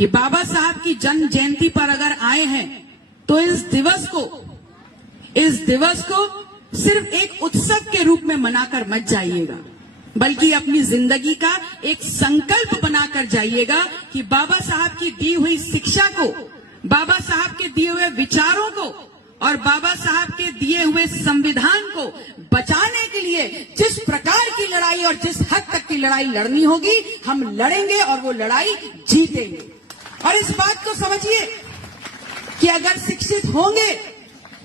कि बाबा साहब की जन्म जयंती पर अगर आए हैं तो इस दिवस को सिर्फ एक उत्सव के रूप में मनाकर मत जाइएगा, बल्कि अपनी जिंदगी का एक संकल्प बनाकर जाइएगा कि बाबा साहब की दी हुई शिक्षा को, बाबा साहब के दिए हुए विचारों को और बाबा साहब के दिए हुए संविधान को बचाने के लिए जिस प्रकार की लड़ाई और जिस हद तक की लड़ाई लड़नी होगी हम लड़ेंगे और वो लड़ाई जीतेंगे। और इस बात को समझिए कि अगर शिक्षित होंगे,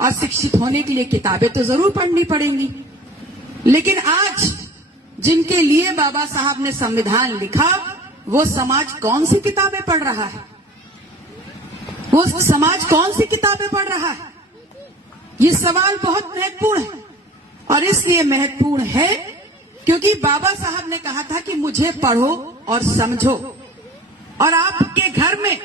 और शिक्षित होने के लिए किताबें तो जरूर पढ़नी पड़ेंगी, लेकिन आज जिनके लिए बाबा साहब ने संविधान लिखा वो समाज कौन सी किताबें पढ़ रहा है? वो समाज कौन सी किताबें पढ़ रहा है? ये सवाल बहुत महत्वपूर्ण है, और इसलिए महत्वपूर्ण है क्योंकि बाबा साहब ने कहा था कि मुझे पढ़ो और समझो। और आपके घर में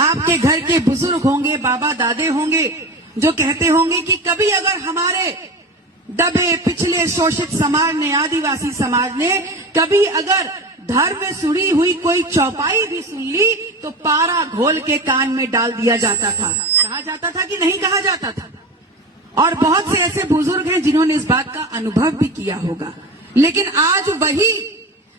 आपके घर के बुजुर्ग होंगे, बाबा दादे होंगे जो कहते होंगे कि कभी अगर हमारे दबे पिछले शोषित समाज ने, आदिवासी समाज ने कभी अगर धर्म में सुड़ी हुई कोई चौपाई भी सुन ली तो पारा घोल के कान में डाल दिया जाता था। कहा जाता था कि नहीं कहा जाता था? और बहुत से ऐसे बुजुर्ग हैं जिन्होंने इस बात का अनुभव भी किया होगा। लेकिन आज वही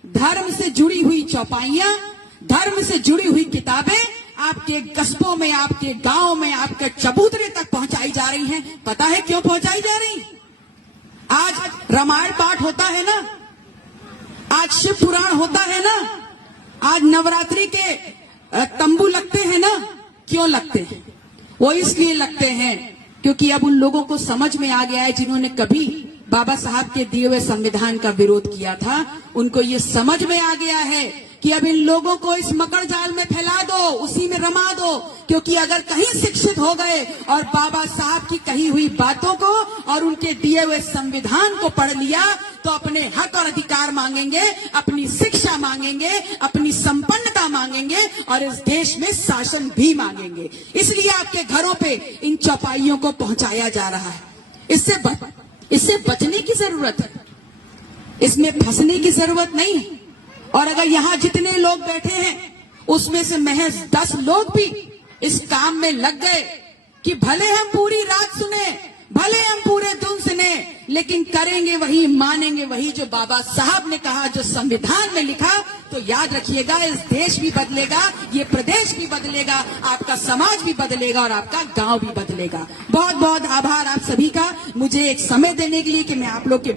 धर्म से जुड़ी हुई चौपाइयां, धर्म से जुड़ी हुई किताबें आपके कस्बों में, आपके गांव में, आपके चबूतरे तक पहुंचाई जा रही हैं। पता है क्यों पहुंचाई जा रही? आज रामायण पाठ होता है ना, आज शिव पुराण होता है ना, आज नवरात्रि के तंबू लगते हैं ना। क्यों लगते हैं? वो इसलिए लगते हैं क्योंकि अब उन लोगों को समझ में आ गया है जिन्होंने कभी बाबा साहब के दिए हुए संविधान का विरोध किया था, उनको ये समझ में आ गया है कि अब इन लोगों को इस मकर जाल में फैला दो, उसी में रमा दो। क्योंकि अगर कहीं शिक्षित हो गए और बाबा साहब की कही हुई बातों को और उनके दिए हुए संविधान को पढ़ लिया तो अपने हक और अधिकार मांगेंगे, अपनी शिक्षा मांगेंगे, अपनी संपन्नता मांगेंगे और इस देश में शासन भी मांगेंगे। इसलिए आपके घरों पे इन चौपाइयों को पहुंचाया जा रहा है। इससे बचने की जरूरत है, इसमें फंसने की जरूरत नहीं है। और अगर यहाँ जितने लोग बैठे हैं उसमें से महज 10 लोग भी इस काम में लग गए कि भले हम पूरी रात सुने, भले हम पूरे दिन सुने, लेकिन करेंगे वही, मानेंगे वही जो बाबा साहब ने कहा, जो संविधान में लिखा, तो याद रखिएगा इस देश भी बदलेगा, ये प्रदेश भी बदलेगा, आपका समाज भी बदलेगा और आपका गांव भी बदलेगा। बहुत बहुत आभार आप सभी का मुझे एक समय देने के लिए कि मैं आप लोग के